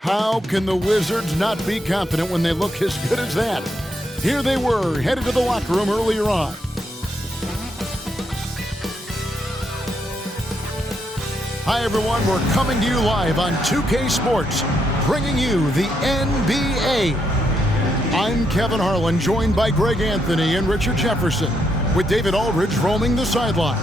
How can the Wizards not be confident when they look as good as that? Here they were, headed to the locker room earlier on. Hi, everyone. We're coming to you live on 2K Sports, bringing you the NBA. I'm Kevin Harlan, joined by Greg Anthony and Richard Jefferson, with David Aldridge roaming the sideline.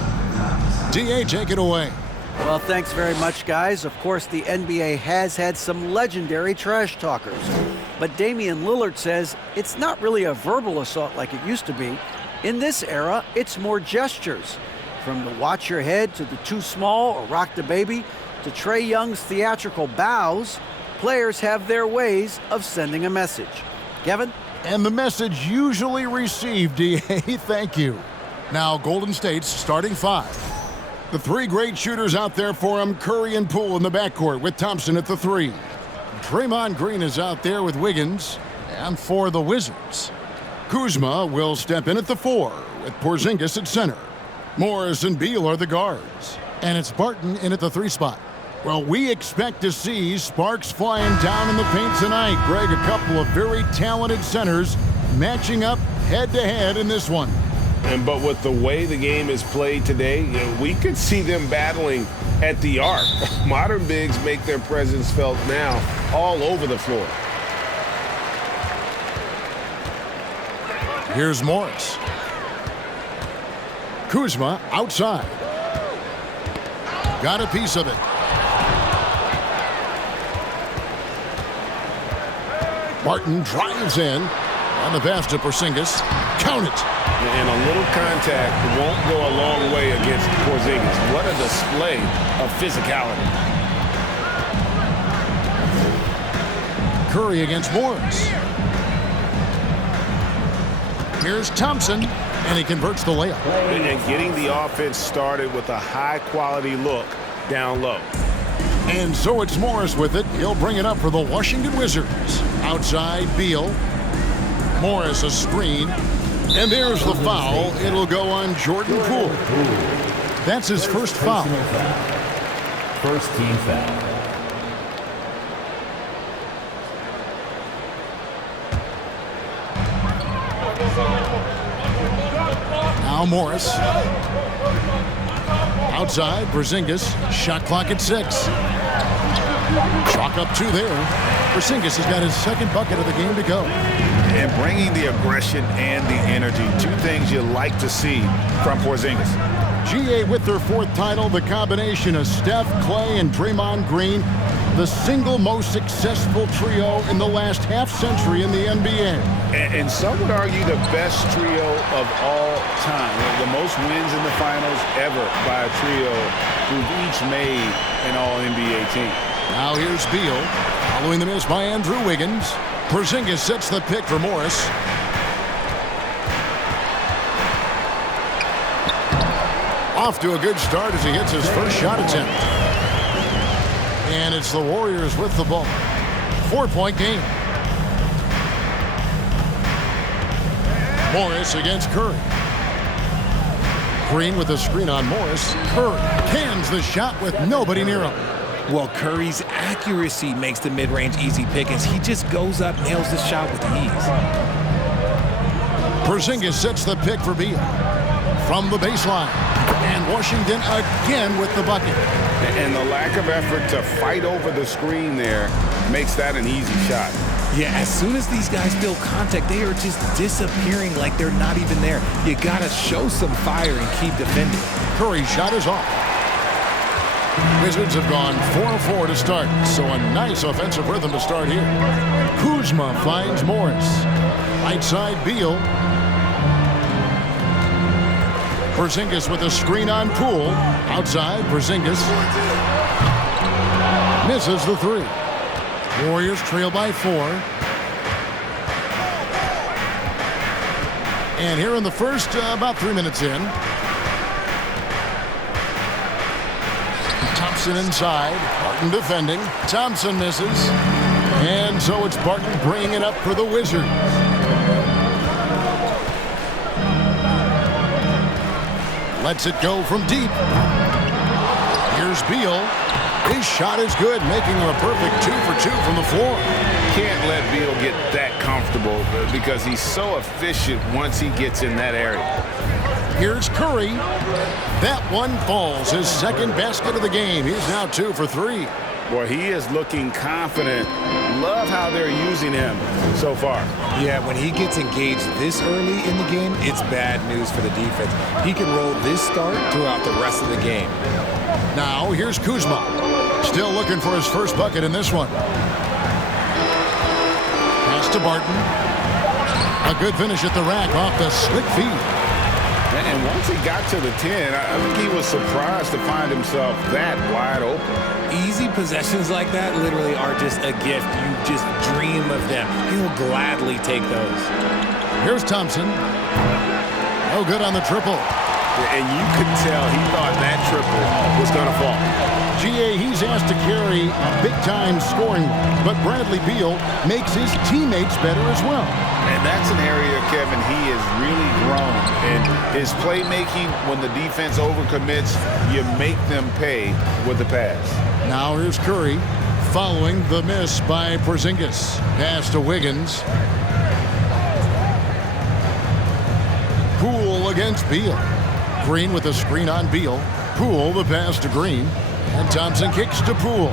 D.A., take it away. Well, thanks very much, guys. Of course, the NBA has had some legendary trash talkers. But Damian Lillard says it's not really a verbal assault like it used to be. In this era, it's more gestures. From the watch your head to the too small or rock the baby to Trae Young's theatrical bows, players have their ways of sending a message. Kevin? And the message usually received, D.A., thank you. Now, Golden State's starting five. The three great shooters out there for him, Curry and Poole in the backcourt with Thompson at the three. Draymond Green is out there with Wiggins. And for the Wizards, Kuzma will step in at the four with Porzingis at center. Morris and Beal are the guards. And it's Barton in at the three spot. Well, we expect to see sparks flying down in the paint tonight. Greg, a couple of very talented centers matching up head-to-head in this one. But with the way the game is played today, we could see them battling at the arc. Modern bigs make their presence felt now all over the floor. Here's Morris. Kuzma outside. Got a piece of it. Barton drives in. On the pass to Porzingis. Count it. And a little contact won't go a long way against Porzingis. What a display of physicality. Curry against Morris. Here's Thompson, and he converts the layup. And getting the offense started with a high-quality look down low. And so it's Morris with it. He'll bring it up for the Washington Wizards. Outside, Beal. Morris a screen. And there's the foul. It'll go on Jordan Poole. That's his first foul. First team foul. Now Morris. Outside, Porzingis. Shot clock at 6. Chalk up 2 there. Porzingis has got his second bucket of the game to go. And bringing the aggression and the energy, two things you like to see from Porzingis. GA with their fourth title, the combination of Steph, Clay, and Draymond Green, the single most successful trio in the last half-century in the NBA. And some would argue the best trio of all time. The most wins in the finals ever by a trio who've each made an All-NBA team. Now here's Beal, following the miss by Andrew Wiggins. Porzingis sets the pick for Morris. Off to a good start as he hits his first shot attempt. And it's the Warriors with the ball. 4-point game. Morris against Curry. Green with a screen on Morris. Curry cans the shot with nobody near him. Well, Curry's accuracy makes the mid-range easy pickings. He just goes up, nails the shot with ease. Porzingis sets the pick for Beal. From the baseline. And Washington again with the bucket. And the lack of effort to fight over the screen there makes that an easy shot. Yeah, as soon as these guys feel contact, they are just disappearing like they're not even there. You got to show some fire and keep defending. Curry's shot is off. Wizards have gone 4-4 to start, so a nice offensive rhythm to start here. Kuzma finds Morris. Right side, Beal. Porzingis with a screen on Poole. Outside, Porzingis. Misses the three. Warriors trail by 4. And here in the first, about 3 minutes in. Thompson inside. Barton defending. Thompson misses. And so it's Barton bringing it up for the Wizards. Lets it go from deep. Here's Beal. His shot is good, making him a perfect 2 for 2 from the floor. Can't let Beal get that comfortable because he's so efficient once he ggets in that area. Here's Curry. That one falls. His second basket of the game. He's now 2 for 3. Boy, he is looking confident. Love how they're using him so far. Yeah, when he gets engaged this early in the game, it's bad news for the defense. He can roll this start throughout the rest of the game. Now, here's Kuzma. Still looking for his first bucket in this one. Pass to Barton. A good finish at the rack off the slick feed. And once he got to the 10, I think he was surprised to find himself that wide open. Easy possessions like that literally are just a gift. You just dream of them. He'll gladly take those. Here's Thompson. No good on the triple. And you could tell he thought that triple was going to fall. GA, he's asked to carry big-time scoring, but Bradley Beal makes his teammates better as well. And that's an area, Kevin, he has really grown. And his playmaking, when the defense overcommits, you make them pay with the pass. Now here's Curry following the miss by Porzingis. Pass to Wiggins. Poole against Beal. Green with a screen on Beal. Poole the pass to Green. And Thompson kicks to Poole.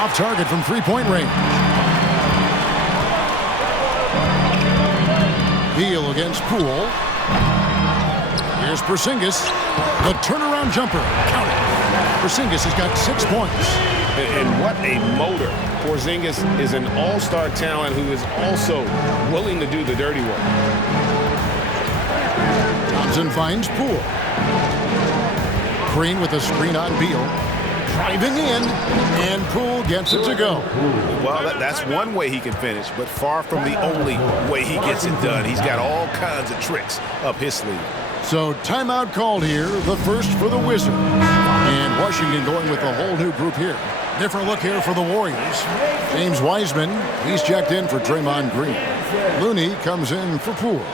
Off target from three-point range. Beal against Poole. Here's Porzingis. The turnaround jumper. Count it. Porzingis has got 6 points. And what a motor. Porzingis is an all-star talent who is also willing to do the dirty work. Thompson finds Poole. Green with a screen on Beal. Driving in, and Poole gets it to go. Well, that's one way he can finish, but far from the only way he gets it done. He's got all kinds of tricks up his sleeve. So timeout called here, the first for the Wizards. And Washington going with a whole new group here. Different look here for the Warriors. James Wiseman, he's checked in for Draymond Green. Looney comes in for Poole.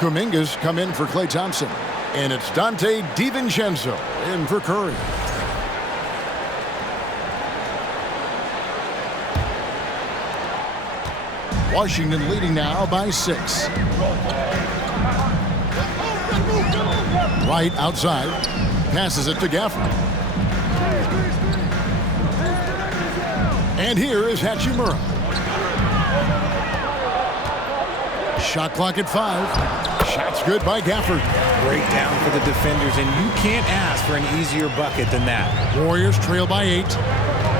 Kuminga's come in for Klay Thompson. And it's Dante DiVincenzo in for Curry. Washington leading now by 6. Right outside. Passes it to Gafford. And here is Hachimura. Shot clock at 5. Shot's good by Gafford. Great down for the defenders, and you can't ask for an easier bucket than that. Warriors trail by 8.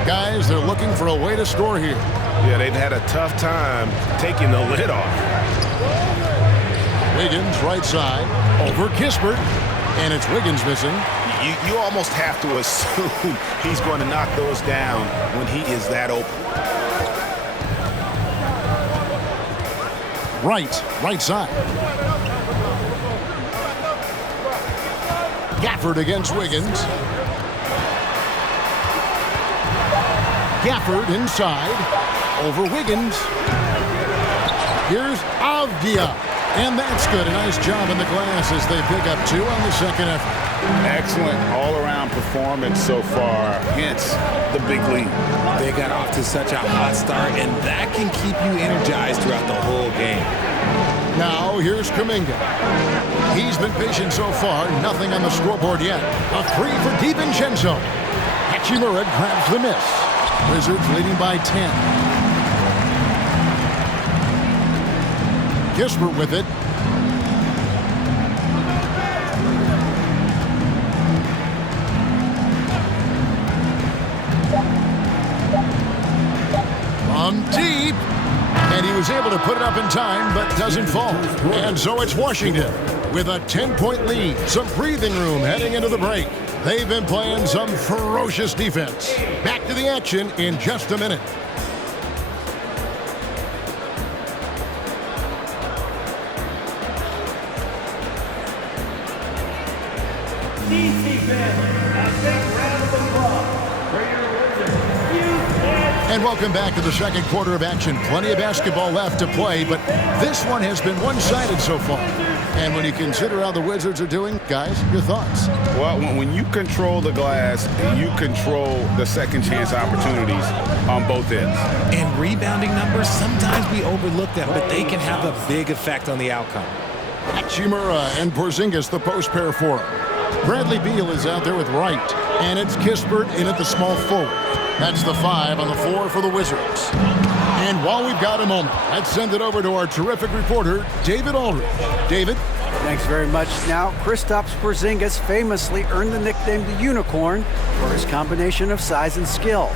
Guys, they're looking for a way to score here. Yeah, they've had a tough time taking the lid off. Wiggins right side over Kispert, and it's Wiggins missing. You almost have to assume he's going to knock those down when he is that open. Right side. Gafford against Wiggins. Gafford inside. Over Wiggins. Here's Avdia. And that's good. A nice job in the glass as they pick up 2 on the second effort. Excellent all-around performance so far, hence the big lead. They got off to such a hot start, and that can keep you energized throughout the whole game. Now here's Kuminga. He's been patient so far. Nothing on the scoreboard yet. A 3 for DiVincenzo. Hachimura grabs the miss. Wizards leading by 10. Kispert with it. From deep. And he was able to put it up in time, but doesn't fall. And so it's Washington with a 10-point lead. Some breathing room heading into the break. They've been playing some ferocious defense. Back to the action in just a minute. And welcome back to the second quarter of action. Plenty of basketball left to play, but this one has been one-sided so far. And when you consider how the Wizards are doing, guys, your thoughts? Well, when you control the glass, you control the second chance opportunities on both ends. And rebounding numbers, sometimes we overlook them, but they can have a big effect on the outcome. Hachimura and Porzingis, the post pair for him. Bradley Beal is out there with Wright, and it's Kispert in at the small forward. That's the 5 on the floor for the Wizards. And while we've got a moment, let's send it over to our terrific reporter, David Aldridge. David? Thanks very much. Now, Kristaps Porzingis famously earned the nickname the Unicorn for his combination of size and skill.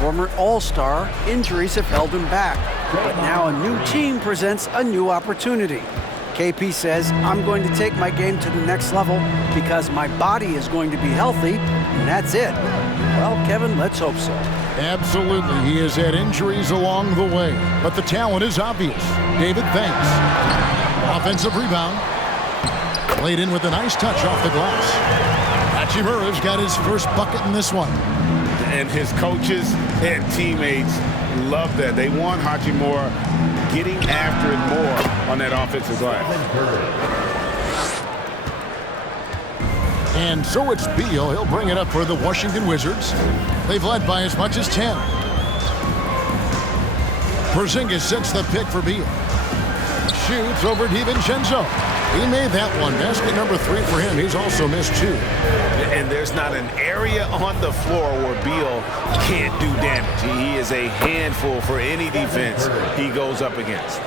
Former All-Star, injuries have held him back, but now a new team presents a new opportunity. KP says, I'm going to take my game to the next level because my body is going to be healthy, and that's it. Well, Kevin, let's hope so. Absolutely. He has had injuries along the way, but the talent is obvious. David, thanks. Offensive rebound. Played in with a nice touch off the glass. Hachimura's got his first bucket in this one. And his coaches and teammates love that. They want Hachimura getting after it more on that offensive glass. And so it's Beal. He'll bring it up for the Washington Wizards. They've led by as much as 10. Porzingis sets the pick for Beal. Shoots over DiVincenzo. He made that one. Basket number 3 for him. He's also missed 2. And there's not an area on the floor where Beal can't do damage. He is a handful for any defense he goes up against.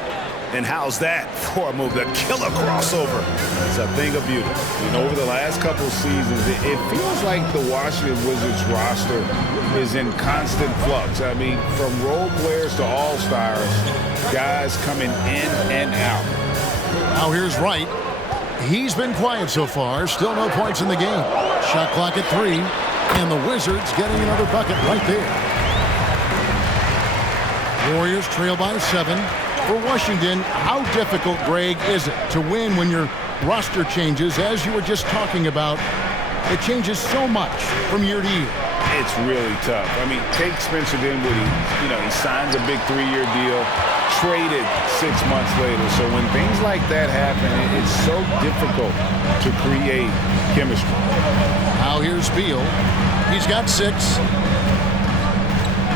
And how's that for a move? The killer crossover. It's a thing of beauty. You know, over the last couple of seasons, it feels like the Washington Wizards roster is in constant flux. I mean, from role players to all-stars, guys coming in and out. Now here's Wright. He's been quiet so far. Still no points in the game. Shot clock at 3. And the Wizards getting another bucket right there. Warriors trail by 7. For Washington, how difficult, Greg, is it to win when your roster changes, as you were just talking about? It changes so much from year to year. It's really tough. I mean, take Spencer Dinwiddie. You know, he signs a big 3-year deal, traded 6 months later. So when things like that happen, it's so difficult to create chemistry. Now here's Beal. He's got 6.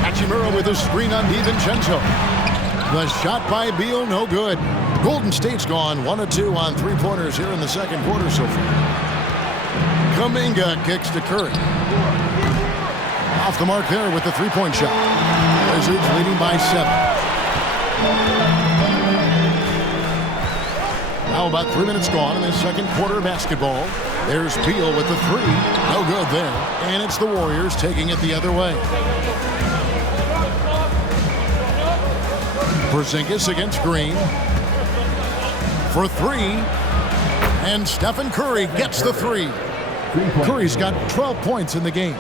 Hachimura with a screen on DiVincenzo. The shot by Beal, no good. Golden State's gone 1 of 2 on 3-pointers here in the second quarter so far. Kuminga kicks to Curry. Off the mark there with the 3-point shot. Wizards leading by 7. Now about 3 minutes gone in the second quarter of basketball. There's Beal with the 3. No good there. And it's the Warriors taking it the other way. Porzingis against Green. For 3. And Stephen Curry gets the 3. Curry's got 12 points in the game.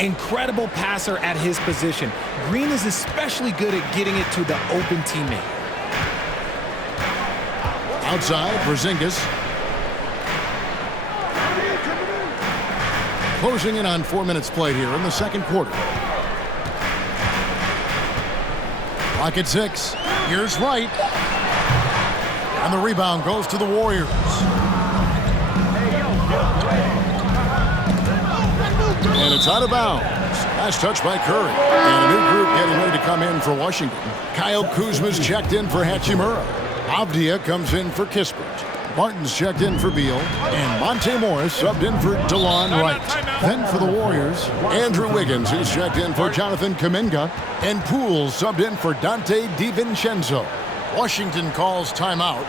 Incredible passer at his position. Green is especially good at getting it to the open teammate. Outside, Porzingis. Closing in on 4 minutes played here in the second quarter. Clock at 6. Here's Wright. And the rebound goes to the Warriors. And it's out of bounds. Last touch by Curry. And a new group getting ready to come in for Washington. Kyle Kuzma's checked in for Hachimura. Avdia comes in for Kispert. Martin's checked in for Beal. And Monte Morris subbed in for DeLon Wright. Then for the Warriors, Andrew Wiggins, who's checked in for Jonathan Kuminga. And Poole subbed in for Dante DiVincenzo. Washington calls timeout.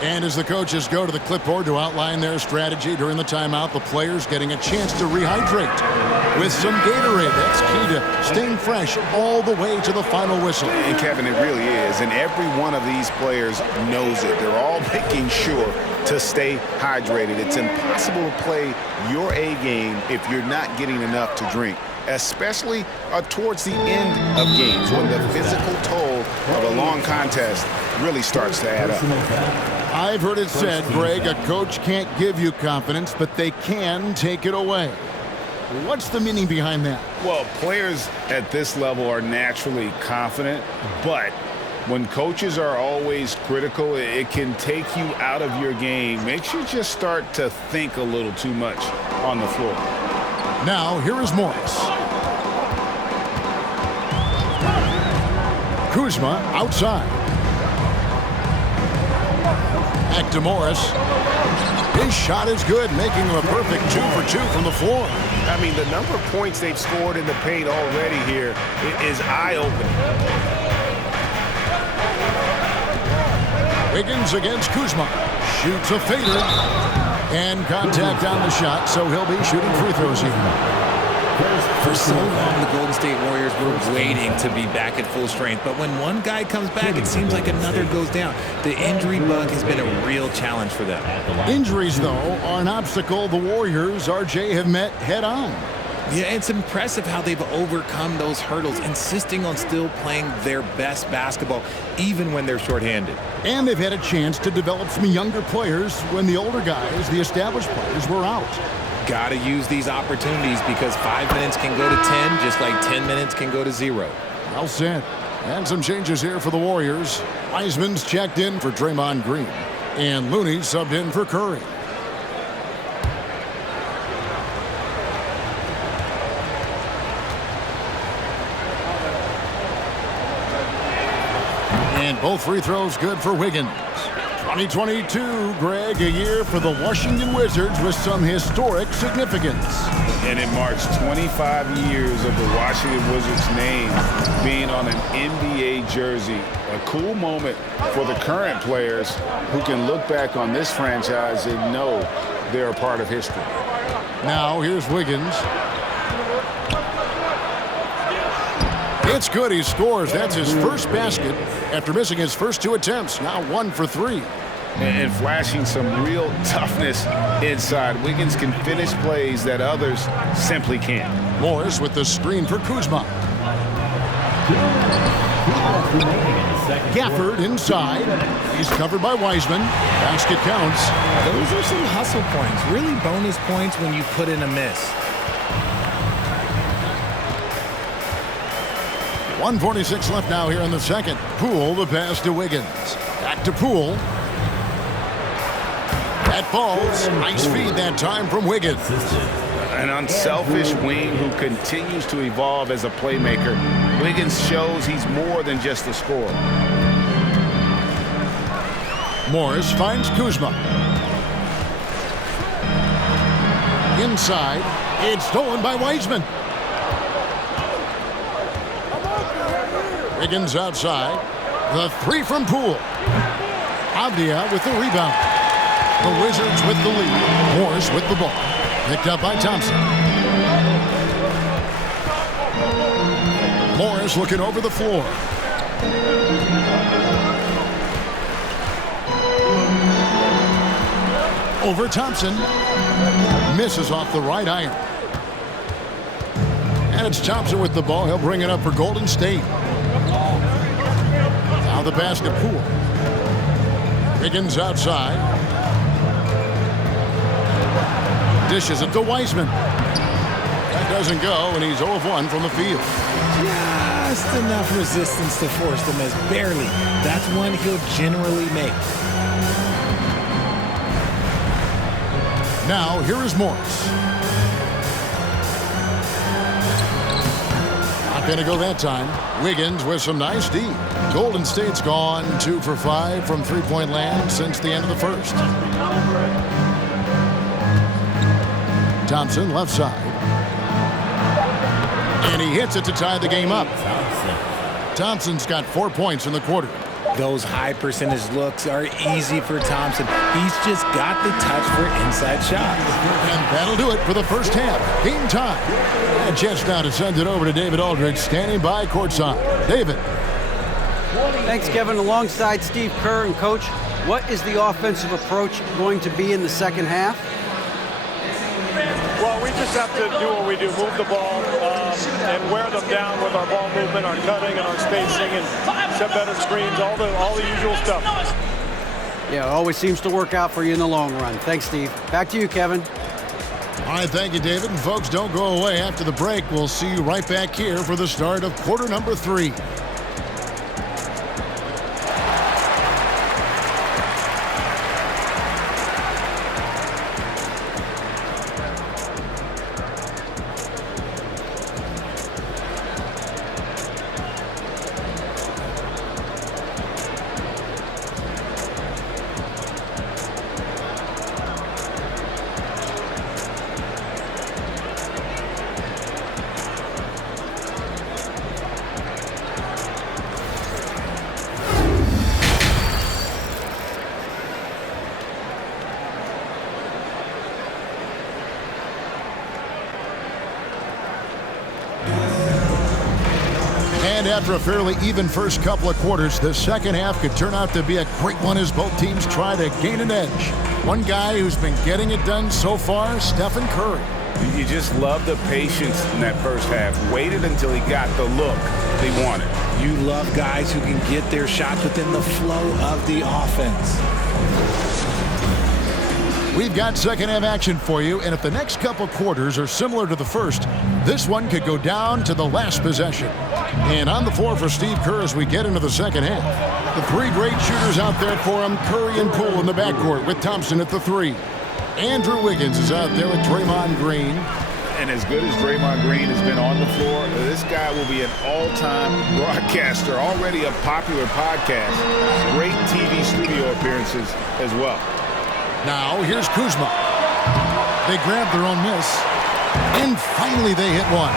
And as the coaches go to the clipboard to outline their strategy during the timeout, the players getting a chance to rehydrate with some Gatorade. That's key to staying fresh all the way to the final whistle. And Kevin, it really is. And every one of these players knows it. They're all making sure to stay hydrated. It's impossible to play your A game if you're not getting enough to drink, especially towards the end of games when the physical toll of a long contest really starts to add up. I've heard it said, Greg, a coach can't give you confidence, but they can take it away. What's the meaning behind that? Well, players at this level are naturally confident, but When coaches are always critical, it can take you out of your game. Makes you just start to think a little too much on the floor. Now, here is Morris. Kuzma outside. Back to Morris. His shot is good, making him a perfect 2 for 2 from the floor. I mean, the number of points they've scored in the paint already here is eye-opening. Wiggins against Kuzma. Shoots a fader. And contact on the shot, so he'll be shooting free throws here. For so long, the Golden State Warriors were waiting to be back at full strength. But when one guy comes back, it seems like another goes down. The injury bug has been a real challenge for them. Injuries, though, are an obstacle the Warriors, RJ, have met head-on. Yeah, it's impressive how they've overcome those hurdles, insisting on still playing their best basketball, even when they're shorthanded. And they've had a chance to develop some younger players when the older guys, the established players, were out. Got to use these opportunities because 5 minutes can go to 10, just like 10 minutes can go to 0. Well said. And some changes here for the Warriors. Wiseman's checked in for Draymond Green. And Looney subbed in for Curry. And both free throws good for Wiggins. 2022, Greg, a year for the Washington Wizards with some historic significance. And it marks 25 years of the Washington Wizards name being on an NBA jersey. A cool moment for the current players who can look back on this franchise and know they're a part of history. Now here's Wiggins. It's good. He scores. That's his first basket after missing his first 2 attempts. Now 1 for 3. And flashing some real toughness inside. Wiggins can finish plays that others simply can't. Morris with the screen for Kuzma. Gafford inside. He's covered by Wiseman. Basket counts. Those are some hustle points, really bonus points when you put in a miss. 1:46 left now here in the second. Poole, the pass to Wiggins. Back to Poole. That falls. Nice feed that time from Wiggins. An unselfish wing who continues to evolve as a playmaker. Wiggins shows he's more than just a scorer. Morris finds Kuzma. Inside. It's stolen by Wiseman. Wiggins outside. The 3 from Poole. Avdia with the rebound. The Wizards with the lead. Morris with the ball. Picked up by Thompson. Morris looking over the floor. Over Thompson. Misses off the right iron. And it's Thompson with the ball. He'll bring it up for Golden State. Now the pass to Poole. Wiggins outside. Dishes it to Wiseman. That doesn't go, and he's 0 of 1 from the field. Just enough resistance to force the miss. Barely. That's one he'll generally make. Now, here is Morris. Not going to go that time. Wiggins with some nice D. Golden State's gone 2 for 5 from three-point land since the end of the first. Thompson left side. And he hits it to tie the game up. Thompson's got 4 points in the quarter. Those high percentage looks are easy for Thompson. He's just got the touch for inside shots. And that'll do it for the first half. Game time. And chance now to send it over to David Aldridge, standing by courtside. David. Thanks, Kevin. Alongside Steve Kerr and Coach, what is the offensive approach going to be in the second half? Well, we just have to do what we do, move the ball and wear them down with our ball movement, our cutting, and our spacing, and set better screens, all the usual stuff. Yeah, it always seems to work out for you in the long run. Thanks, Steve. Back to you, Kevin. All right, thank you, David. And folks, don't go away. After the break, we'll see you right back here for the start of quarter number 3. And after a fairly even first couple of quarters, the second half could turn out to be a great one as both teams try to gain an edge. One guy who's been getting it done so far, Stephen Curry. You just love the patience in that first half. Waited until he got the look they wanted. You love guys who can get their shots within the flow of the offense. We've got second half action for you, and if the next couple quarters are similar to the first, this one could go down to the last possession. And on the floor for Steve Kerr as we get into the second half. The three great shooters out there for him, Curry and Poole in the backcourt with Thompson at the three. Andrew Wiggins is out there with Draymond Green. And as good as Draymond Green has been on the floor, this guy will be an all-time broadcaster, already a popular podcast. Great TV studio appearances as well. Now, here's Kuzma. They grab their own miss. And finally, they hit one.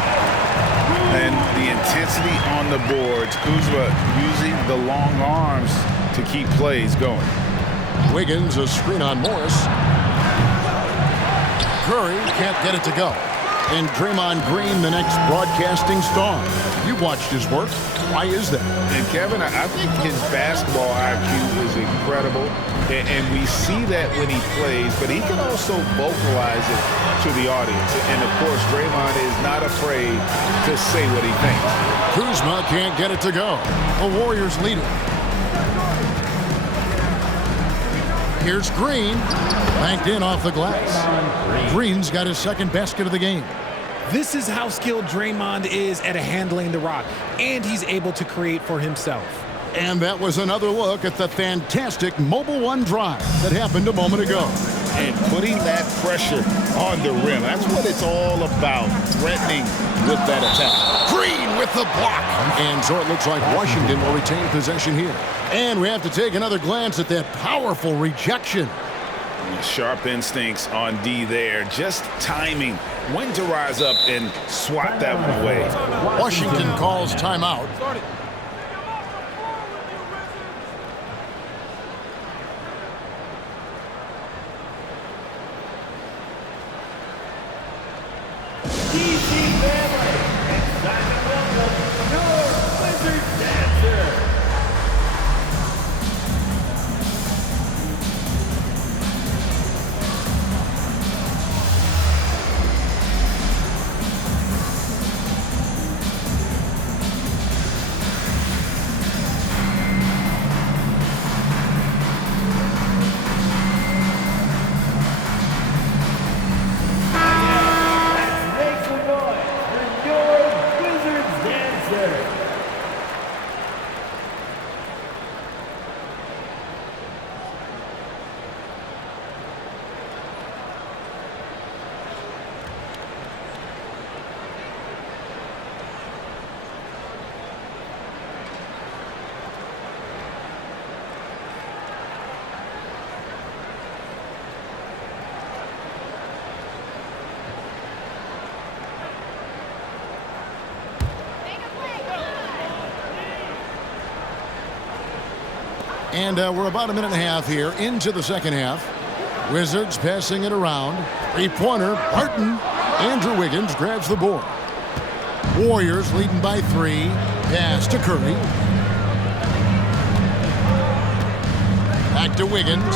And the intensity on the boards. Kuzma using the long arms to keep plays going. Wiggins, a screen on Morris. Curry can't get it to go. And Draymond Green, the next broadcasting star. You've watched his work. Why is that? And Kevin, I think his basketball IQ is incredible. And we see that when he plays, but he can also vocalize it to the audience. And of course, Draymond is not afraid to say what he thinks. Kuzma can't get it to go. The Warriors lead it. Here's Green. Banked in off the glass. Green's got his second basket of the game. This is how skilled Draymond is at handling the rock, and he's able to create for himself. And that was another look at the fantastic Mobile One drive that happened a moment ago. And putting that pressure on the rim. That's what it's all about, threatening with that attack. Green with the block. And so it looks like Washington will retain possession here. And we have to take another glance at that powerful rejection. Sharp instincts on D there. Just timing when to rise up and swat that one away. Washington calls timeout. And we're about a minute and a half here into the second half. Wizards passing it around. Three-pointer, Barton. Andrew Wiggins grabs the board. Warriors leading by 3. Pass to Curry. Back to Wiggins.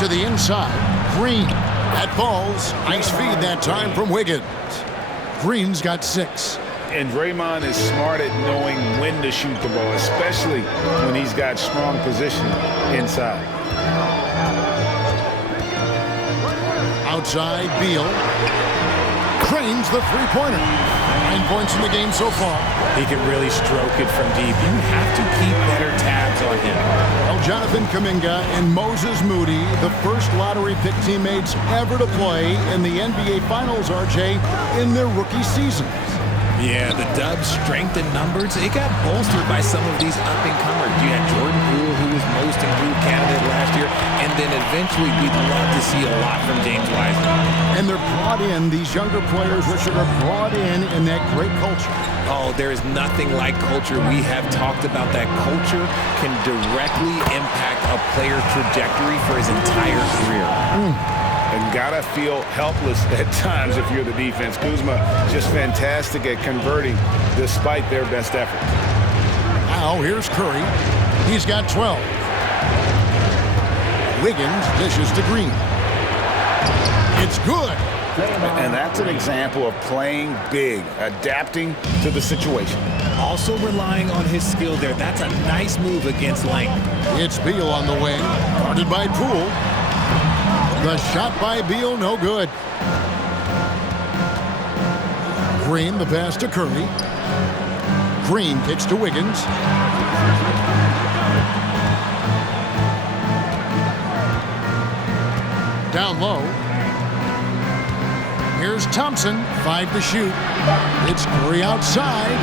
To the inside. Green. That falls. Nice feed that time from Wiggins. Green's got 6. And Draymond is smart at knowing when to shoot the ball, especially when he's got strong position inside. Outside, Beal. Cranes the three-pointer. 9 points in the game so far. He can really stroke it from deep. You have to keep better tabs on him. Well, Jonathan Kuminga and Moses Moody, the first lottery pick teammates ever to play in the NBA Finals, RJ, in their rookie seasons. Yeah, the Dubs' strength in numbers, it got bolstered by some of these up-and-comers. You had Jordan Poole, who was most improved candidate last year, and then eventually we'd love to see a lot from James Wiseman. And they're brought in, these younger players, Richard, are brought in that great culture. Oh, there is nothing like culture. We have talked about that culture can directly impact a player's trajectory for his entire career. and gotta feel helpless at times if you're the defense. Kuzma just fantastic at converting despite their best effort. Now here's Curry. He's got 12. Wiggins dishes to Green. It's good. And that's an example of playing big, adapting to the situation. Also relying on his skill there. That's a nice move against length. It's Beal on the wing, guarded by Poole. The shot by Beal, no good. Green, the pass to Curry. Green kicks to Wiggins. Down low. Here's Thompson, 5 to shoot. It's Curry outside.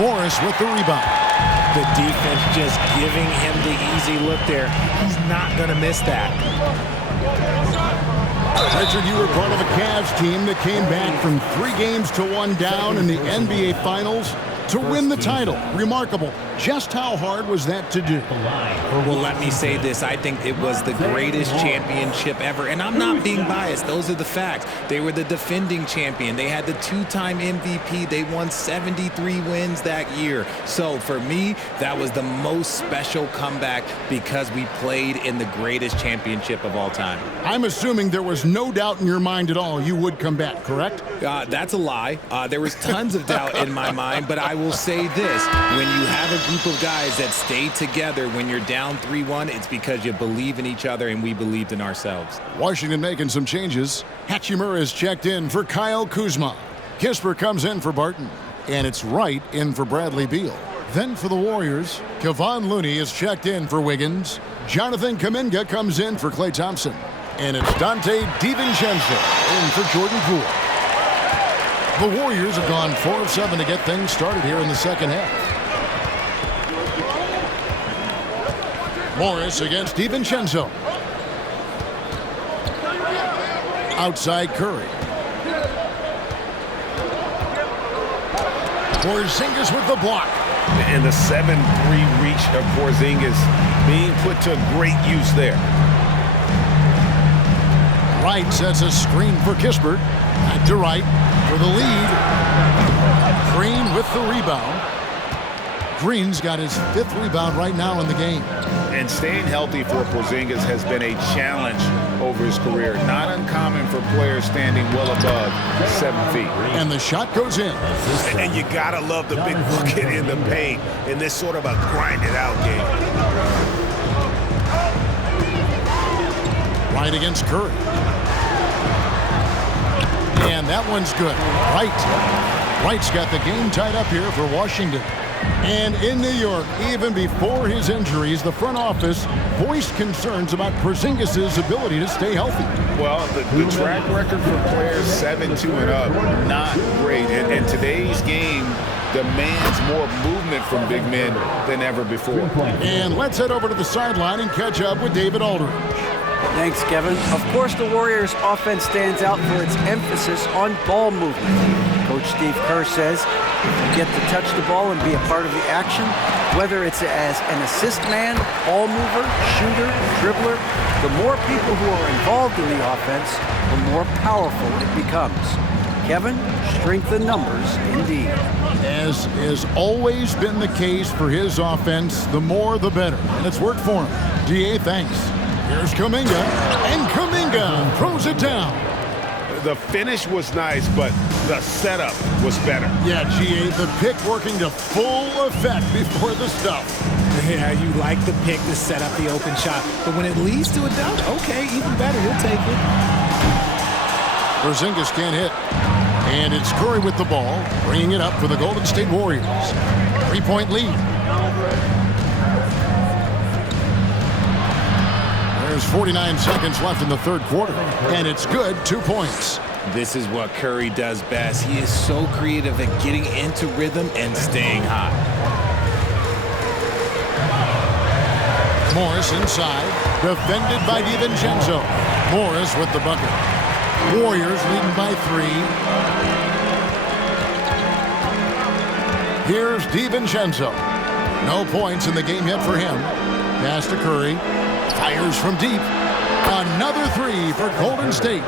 Morris with the rebound. The defense just giving him the easy look there. He's not going to miss that. Richard, you were part of a Cavs team that came back from 3 games to 1 down in the NBA Finals to win the title. Remarkable. Just how hard was that to do? Well, let me say this. I think it was the greatest championship ever. And I'm not being biased. Those are the facts. They were the defending champion. They had the 2-time MVP. They won 73 wins that year. So for me, that was the most special comeback because we played in the greatest championship of all time. I'm assuming there was no doubt in your mind at all you would come back, correct? That's a lie. There was tons of doubt in my mind, but I will say this. When you have a group of guys that stay together when you're down 3-1, it's because you believe in each other and we believed in ourselves. Washington making some changes. Hachimura is checked in for Kyle Kuzma. Kisper comes in for Barton. And it's Wright in for Bradley Beal. Then for the Warriors, Kevon Looney is checked in for Wiggins. Jonathan Kuminga comes in for Klay Thompson. And it's Dante DiVincenzo in for Jordan Poole. The Warriors have gone 4 of 7 to get things started here in the second half. Morris against DiVincenzo. Outside Curry. Porzingis with the block. And the 7-3 reach of Porzingis being put to great use there. Wright sets a screen for Kispert. Back to Wright for the lead. Green with the rebound. Green's got his 5th rebound right now in the game. And staying healthy for Porzingis has been a challenge over his career. Not uncommon for players standing well above 7 feet. And the shot goes in. And you gotta love the big bucket in the paint in this sort of a grind-it-out game. Right against Curry. And that one's good. Wright's got the game tied up here for Washington. And in New York, even before his injuries, the front office voiced concerns about Porzingis' ability to stay healthy. Well, the track record for players 7-2 and up, not great. And today's game demands more movement from big men than ever before. And let's head over to the sideline and catch up with David Aldridge. Thanks, Kevin. Of course, the Warriors' offense stands out for its emphasis on ball movement. Coach Steve Kerr says if you get to touch the ball and be a part of the action, whether it's as an assist man, ball mover, shooter, dribbler, the more people who are involved in the offense, the more powerful it becomes. Kevin, strength in numbers, indeed. As has always been the case for his offense, the more the better. And it's worked for him. DA, thanks. Here's Kuminga, and Kuminga throws it down. The finish was nice, but the setup was better. Yeah, GA, the pick working to full effect before the stuff. Yeah, you like the pick to set up the open shot, but when it leads to a dunk, okay, even better, he'll take it. Porzingis can't hit. And it's Curry with the ball, bringing it up for the Golden State Warriors. 3-point lead. There's 49 seconds left in the third quarter, and it's good, 2 points. This is what Curry does best. He is so creative at getting into rhythm and staying hot. Morris inside, defended by DiVincenzo. Morris with the bucket. Warriors leading by 3. Here's DiVincenzo. No points in the game yet for him. Pass to Curry. Fires from deep. Another three for Golden State.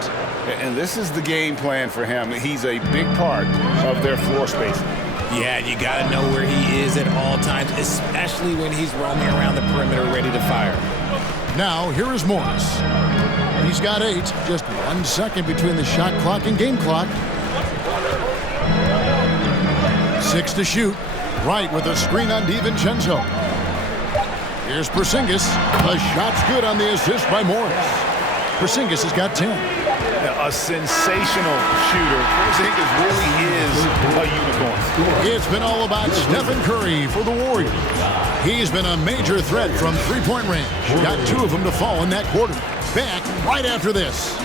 And this is the game plan for him. He's a big part of their floor spacing. Yeah, you got to know where he is at all times, especially when he's roaming around the perimeter ready to fire. Now, here is Morris. He's got 8, just 1 second between the shot clock and game clock. 6 to shoot. Right with a screen on DiVincenzo. Here's Porzingis. The shot's good on the assist by Morris. Porzingis has got 10. A sensational shooter. Porzingis really is a unicorn. It's been all about Stephen Curry for the Warriors. He's been a major threat from three-point range. Got 2 of them to fall in that quarter. Back right after this.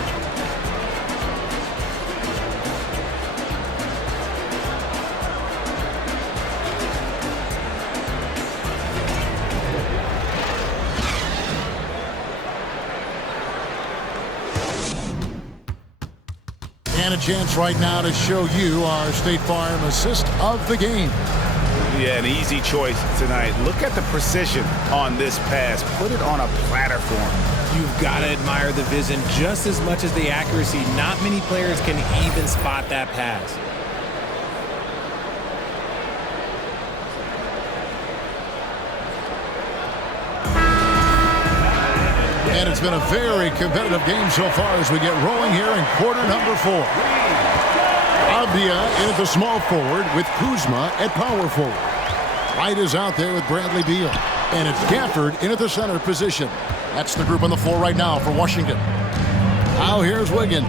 And a chance right now to show you our State Farm assist of the game. Yeah, an easy choice tonight. Look at the precision on this pass. Put it on a platter for him. You've got to admire the vision just as much as the accuracy. Not many players can even spot that pass. And it's been a very competitive game so far as we get rolling here in quarter number 4. Avdia in at the small forward with Kuzma at power forward. Wright is out there with Bradley Beal. And it's Gafford in at the center position. That's the group on the floor right now for Washington. Now here's Wiggins.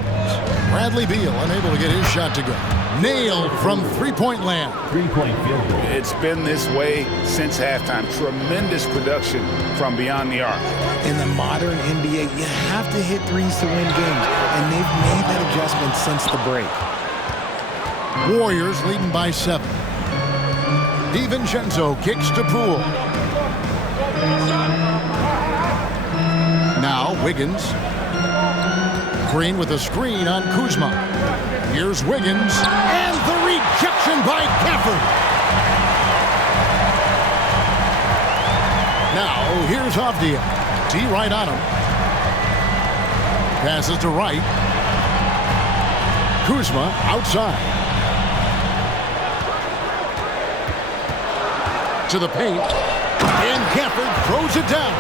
Bradley Beal unable to get his shot to go. Nailed from three-point land. Three-point field goal. It's been this way since halftime. Tremendous production from beyond the arc. In the modern NBA, you have to hit threes to win games, and they've made that adjustment since the break. Warriors leading by 7. DiVincenzo kicks to Poole. Now Wiggins. Green with a screen on Kuzma. Here's Wiggins. And the rejection by Gafford. Now here's Avdia. T right on him. Passes to Wright. Kuzma outside. To the paint. And Gafford throws it down.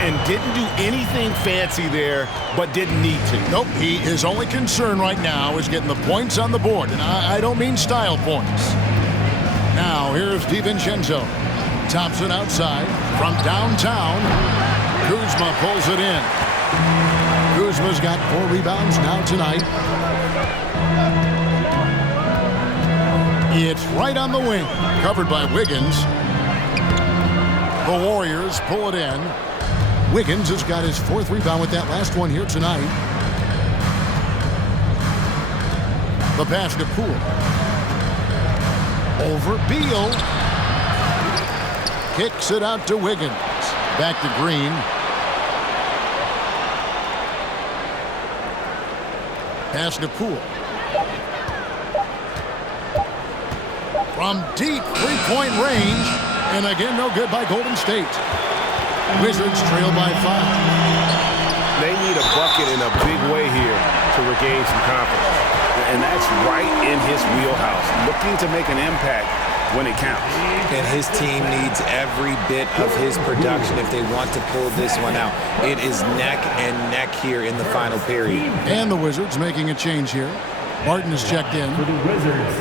And didn't do anything fancy there, but didn't need to. Nope, his only concern right now is getting the points on the board. And I don't mean style points. Now here's DiVincenzo. Thompson outside from downtown. Kuzma pulls it in. Kuzma's got 4 rebounds now tonight. It's right on the wing. Covered by Wiggins. The Warriors pull it in. Wiggins has got his 4th rebound with that last one here tonight. The pass to Poole. Over Beal. Kicks it out to Wiggins. Back to Green. Pass to Poole. From deep three-point range. And again, no good by Golden State. Wizards trail by 5. They need a bucket in a big way here to regain some confidence. And that's right in his wheelhouse. Looking to make an impact when it counts. And his team needs every bit of his production if they want to pull this one out. It is neck and neck here in the final period. And the Wizards making a change here. Martin is checked in. For the Wizards,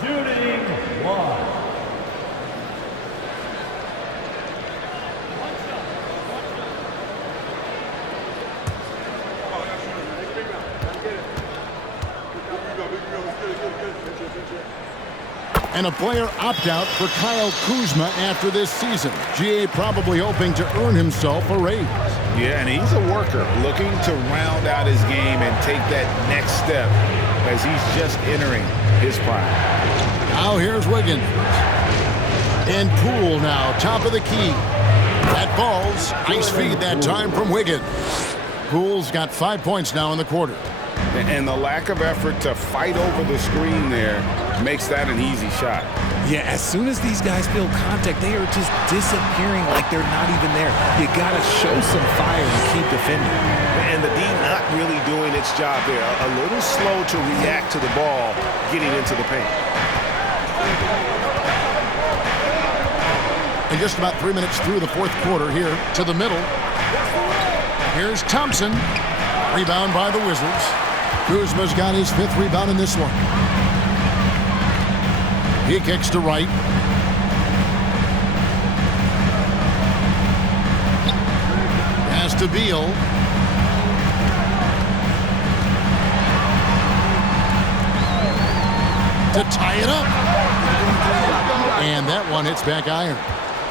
shooting 1. And a player opt-out for Kyle Kuzma after this season. GA probably hoping to earn himself a raise. Yeah, and he's a worker looking to round out his game and take that next step as he's just entering his prime. Now here's Wiggins. And Poole now, top of the key. That ball's ice feed that time from Wiggins. Poole's got 5 points now in the quarter. And the lack of effort to fight over the screen there makes that an easy shot. Yeah, as soon as these guys feel contact, they are just disappearing like they're not even there. You got to show some fire and keep defending. And the D not really doing its job there. A little slow to react to the ball getting into the paint. And just about 3 minutes through the fourth quarter here to the middle. Here's Thompson. Rebound by the Wizards. Kuzma's got his 5th rebound in this one. He kicks to right. Pass to Beal. To tie it up. And that one hits back iron.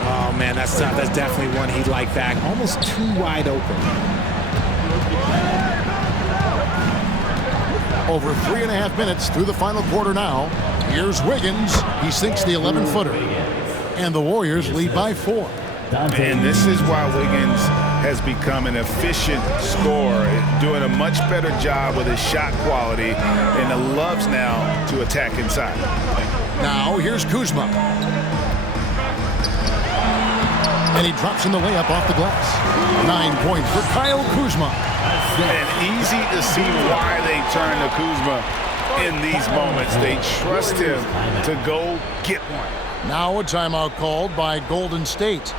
Oh, man, that's tough. That's definitely one he'd like back. Almost too wide open. Over 3.5 minutes through the final quarter now. Here's Wiggins. He sinks the 11-footer. And the Warriors lead by 4. And this is why Wiggins has become an efficient scorer, doing a much better job with his shot quality, and loves now to attack inside. Now here's Kuzma. And he drops in the layup off the glass. 9 points for Kyle Kuzma. And easy to see why they turn to Kuzma in these moments. They trust him to go get one. Now a timeout called by Golden State.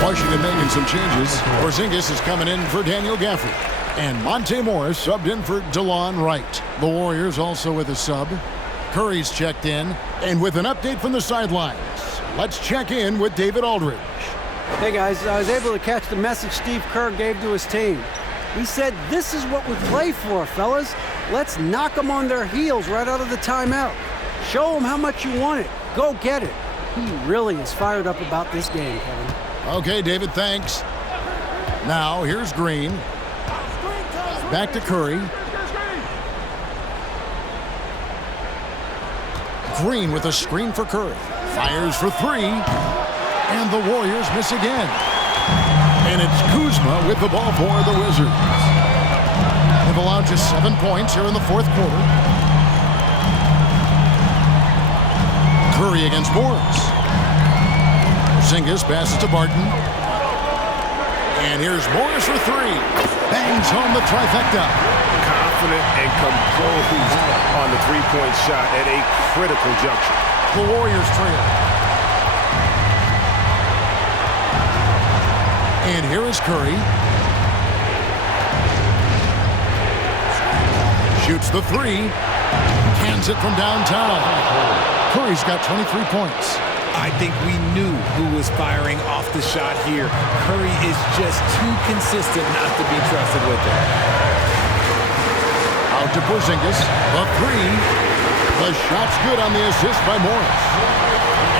Washington making some changes. Porzingis is coming in for Daniel Gafford. And Monte Morris subbed in for DeLon Wright. The Warriors also with a sub. Curry's checked in. And with an update from the sidelines, let's check in with David Aldridge. Hey guys, I was able to catch the message Steve Kerr gave to his team. He said, this is what we play for, fellas. Let's knock them on their heels right out of the timeout. Show them how much you want it. Go get it. He really is fired up about this game, Kevin. Okay, David, thanks. Now, here's Green. Back to Curry. Green with a screen for Curry. Fires for 3. And the Warriors miss again. And it's Kuzma with the ball for the Wizards. They've allowed just 7 points here in the fourth quarter. Curry against Morris. Porzingis passes to Barton. And here's Morris for 3. Bangs home the trifecta. Confident and composed on the three-point shot at a critical juncture. The Warriors trail. And here is Curry. Shoots the 3. Cans it from downtown. Curry's got 23 points. I think we knew who was firing off the shot here. Curry is just too consistent not to be trusted with it. Out to Porzingis. The 3. The shot's good on the assist by Morris.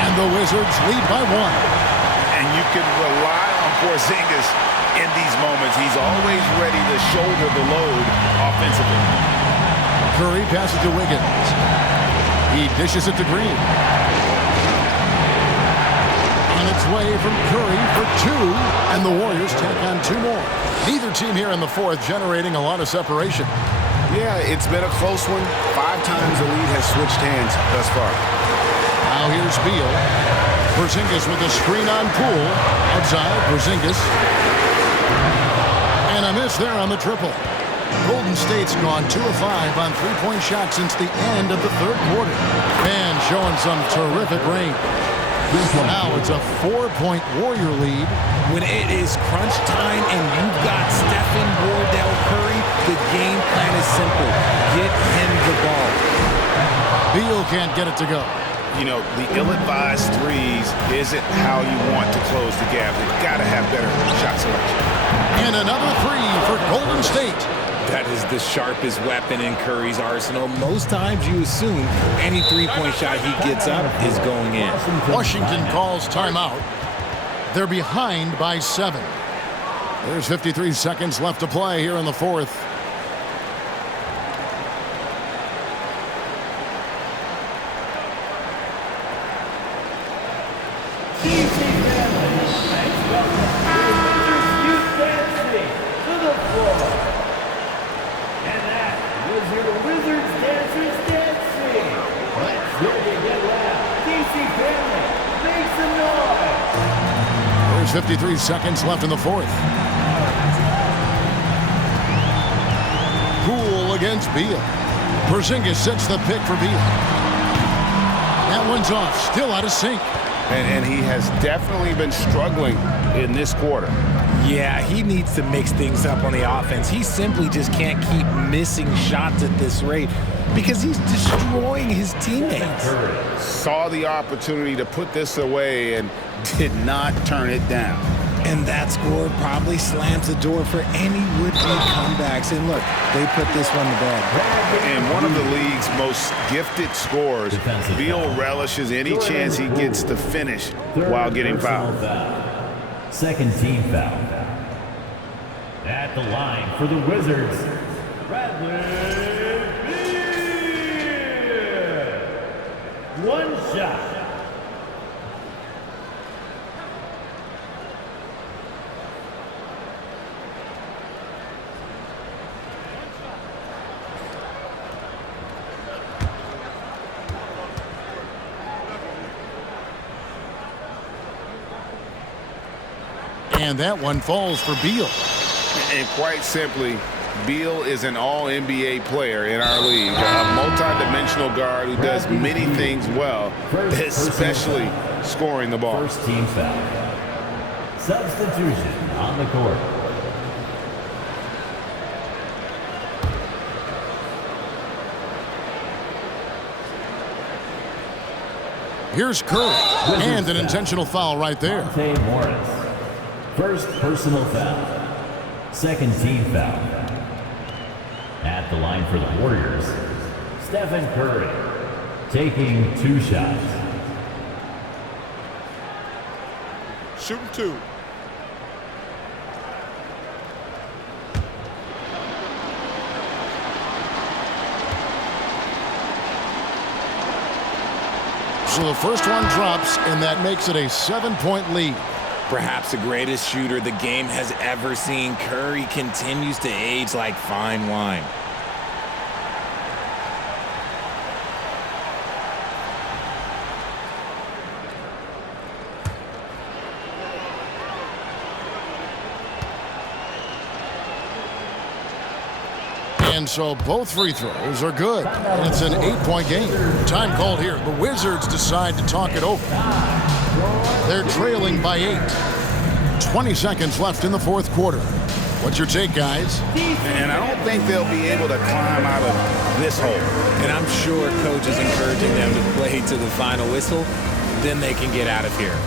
And the Wizards lead by 1. And you can rely on Porzingis in these moments. He's always ready to shoulder the load offensively. Curry passes to Wiggins. He dishes it to Green. On its way from Curry for 2, and the Warriors tack on 2 more. Neither team here in the fourth generating a lot of separation. Yeah, it's been a close one. 5 times the lead has switched hands thus far. Now here's Beal. Porzingis with a screen on Poole. Outside, Porzingis. And a miss there on the triple. Golden State's gone 2 of 5 on three-point shots since the end of the third quarter. And showing some terrific range. Now it's a 4-point Warrior lead. When it is crunch time and you've got Stephen Wardell Curry, the game plan is simple. Get him the ball. Beal can't get it to go. You know, the ill-advised threes isn't how you want to close the gap. You've got to have better shot selection. And another 3 for Golden State. That is the sharpest weapon in Curry's arsenal. Most times you assume any three-point shot he gets up is going in. Washington calls timeout. They're behind by 7. There's 53 seconds left to play here in the fourth. 53 seconds left in the fourth. Poole against Beal. Porzingis sets the pick for Beal. That one's off, still out of sync. And he has definitely been struggling in this quarter. Yeah, he needs to mix things up on the offense. He simply just can't keep missing shots at this rate because he's destroying his teammates. Saw the opportunity to put this away and did not turn it down. And that score probably slams the door for any would-be comebacks. And look, they put this one to bed. And one of the league's most gifted scorers, Beal relishes any chance he gets to finish while getting fouled. Second team foul. At the line for the Wizards, Bradley Beal. One shot. And that one falls for Beal. And quite simply, Beal is an all-NBA player in our league, a multi-dimensional guard who does many things well, especially scoring the ball. First team foul. Substitution on the court. Here's Curry. And an intentional foul right there. Monte Morris. First personal foul. Second team foul. At the line for the Warriors, Stephen Curry taking 2 shots. Shooting 2. So the first one drops, and that makes it a 7-point lead. Perhaps the greatest shooter the game has ever seen. Curry continues to age like fine wine. And so both free throws are good. And it's an 8-point game. Time called here. The Wizards decide to talk it over. They're trailing by 8. 20 seconds left in the fourth quarter. What's your take, guys? And I don't think they'll be able to climb out of this hole. And I'm sure coach is encouraging them to play to the final whistle. Then they can get out of here.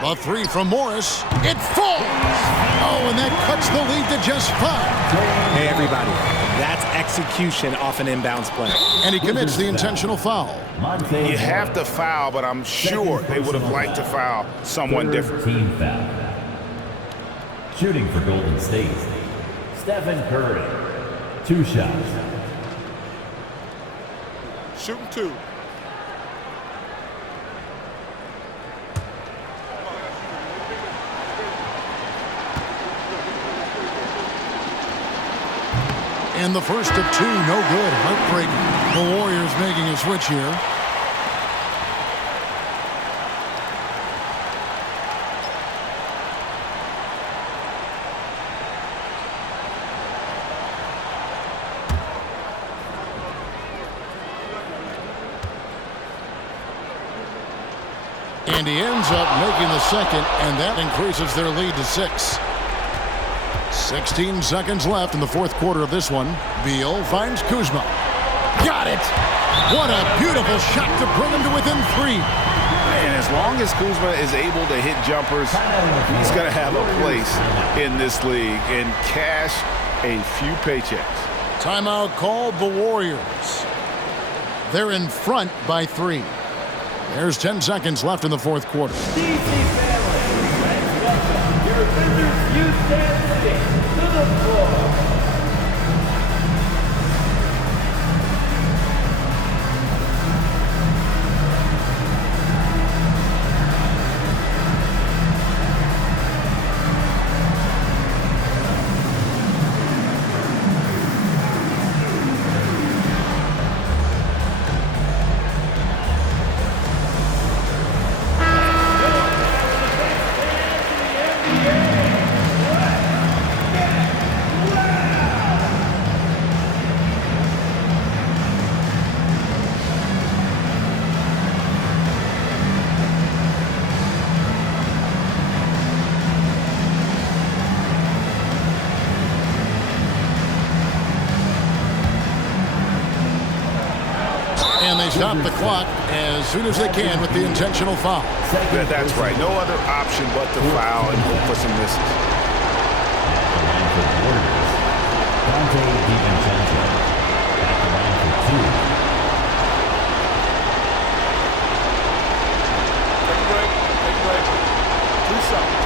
A 3 from Morris. It falls. Oh, and that cuts the lead to just 5. Hey, everybody. That's execution off an inbounds play. And he commits the intentional foul. You have to foul, but I'm sure they would have liked to foul someone different. Team foul. Shooting for Golden State, Stephen Curry. 2 shots. Shooting 2. And the first of 2, no good. Heartbreaking. The Warriors making a switch here. And he ends up making the second, and that increases their lead to 6. 16 seconds left in the fourth quarter of this one. Beal finds Kuzma. Got it! What a beautiful shot to bring him to within 3. And as long as Kuzma is able to hit jumpers, he's going to have a place in this league and cash a few paychecks. Timeout called the Warriors. They're in front by 3. There's 10 seconds left in the fourth quarter. DC family, let's welcome your visitors Houston State to the floor. And they stop the clock as soon as they can with the intentional foul. That's right. No other option but to foul and hope for some misses. At the line for the Warriors, Dante DiVincenzo. At the line for 2. Take a break. Take a break. Do something.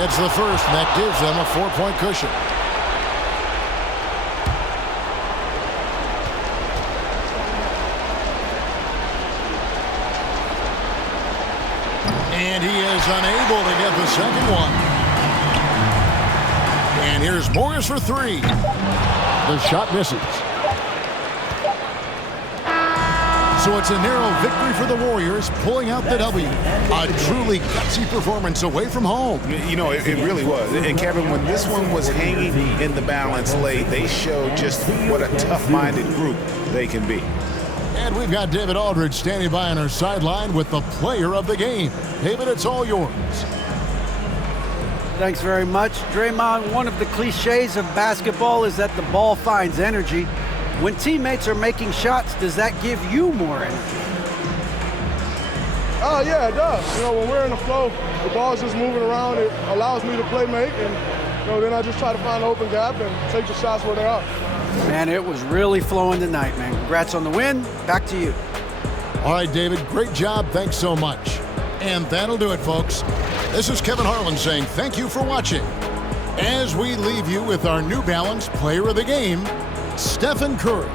It's the first, and that gives them a 4-point cushion. And he is unable to get the second one. And here's Morris for 3. The shot misses. So it's a narrow victory for the Warriors, pulling out the W. A truly gutsy performance away from home. You know, it really was. And Kevin, when this one was hanging in the balance late, they showed just what a tough-minded group they can be. And we've got David Aldridge standing by on our sideline with the player of the game. David, it's all yours. Thanks very much. Draymond, one of the cliches of basketball is that the ball finds energy. When teammates are making shots, does that give you more energy? Oh, yeah, it does. You know, when we're in the flow, the ball's just moving around. It allows me to play make, and then I just try to find an open gap and take the shots where they are. Man, it was really flowing tonight, man. Congrats on the win. Back to you. All right, David, great job. Thanks so much. And that'll do it, folks. This is Kevin Harlan saying thank you for watching. As we leave you with our New Balance Player of the Game, Stephen Curry.